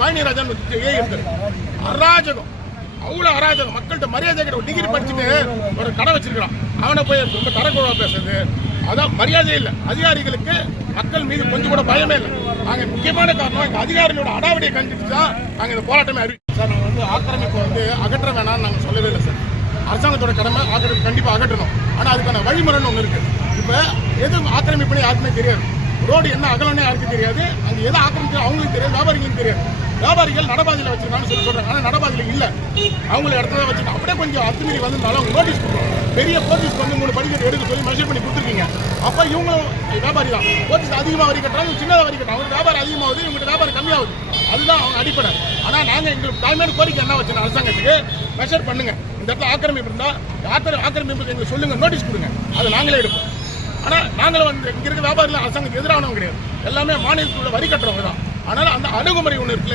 வாணிராஜன் அராஜகம், அவ்வளோ அராஜகம். மக்கள்கிட்ட மரியாதை கிட்ட ஒரு டிகிரி படிச்சுட்டு ஒரு கடை வச்சிருக்கிறான், அவனை போய் ரொம்ப தரக்குறவா பேசுறது, அதான் மரியாதை இல்லை. அதிகாரிகளுக்கு மக்கள் மீது கொஞ்சம் கூட பயமே இல்லை. நாங்கள் முக்கியமான காரணம் எங்கள் அதிகாரிகளோட அடாவடியை கண்டுட்டு தான் நாங்கள் இந்த போராட்டமே அறிவிச்சோம் சார். நாங்கள் ஆக்கிரமிப்பு அகற்ற வேணாம்னு நாங்கள் சொல்லவே இல்லை சார். அரசாங்கத்தோட கடமை ஆக்கிரமிப்பு கண்டிப்பாக அகற்றணும். ஆனால் அதுக்கான வழிமுறைன்னு ஒன்று இருக்குது. இப்போ எது ஆக்கிரமிப்புன்னு யாருக்குமே தெரியாது. ரோடு என்ன அகலன்னு யாருக்கும் தெரியாது. அங்கே எதை ஆக்கிரமிச்சு அவங்களுக்கு தெரியாது, வியாபாரிகளுக்கு தெரியாது. வியாபாரிகள் நடபாதையில் வச்சிருக்காங்கன்னு சொல்றாங்க, ஆனால் நடபாதையில் இல்லை, அவங்கள இடத்துல வச்சுட்டு அப்படியே கொஞ்சம் அத்துமீறி வந்திருந்தாலும் அவங்க நோட்டீஸ் கொடுக்கணும். பெரிய போலீஸ் வந்து 3 படிக்கட்டு எடுக்க சொல்லி மெஷர் பண்ணி கொடுத்துருக்கீங்க. அப்போ இவங்களும் வியாபாரி தான். போலீஸ் அதிகமாக வரி கட்டுறாங்க, சின்னதாக வரி கட்டுறாங்க. அவங்க வியாபாரம் அதிகமாகுது, இவங்க வியாபாரம் கம்மியாகுது. அதுதான் அவங்க அடிப்படை. ஆனால் நாங்கள் எங்களுக்கு தாய்மையான கோரிக்கை என்ன வச்சோம், அரசாங்கத்துக்கு மெஷர் பண்ணுங்க. இந்த இடத்துல ஆக்கிரமிப்பு இருந்தால் ஆக்கிரமிப்பு எங்களுக்கு சொல்லுங்க, நோட்டீஸ் கொடுங்க, அதை நாங்களே எடுப்போம். ஆனால் நாங்களும் வந்து இங்கே இருக்க வியாபாரிகள் அரசாங்கத்துக்கு எதிரானவங்க கிடையாது, எல்லாமே மாநிலத்தில் வரி கட்டுறவங்க தான். ஆனால் அந்த அணுகுமுறை ஒன்று இருக்குல்ல.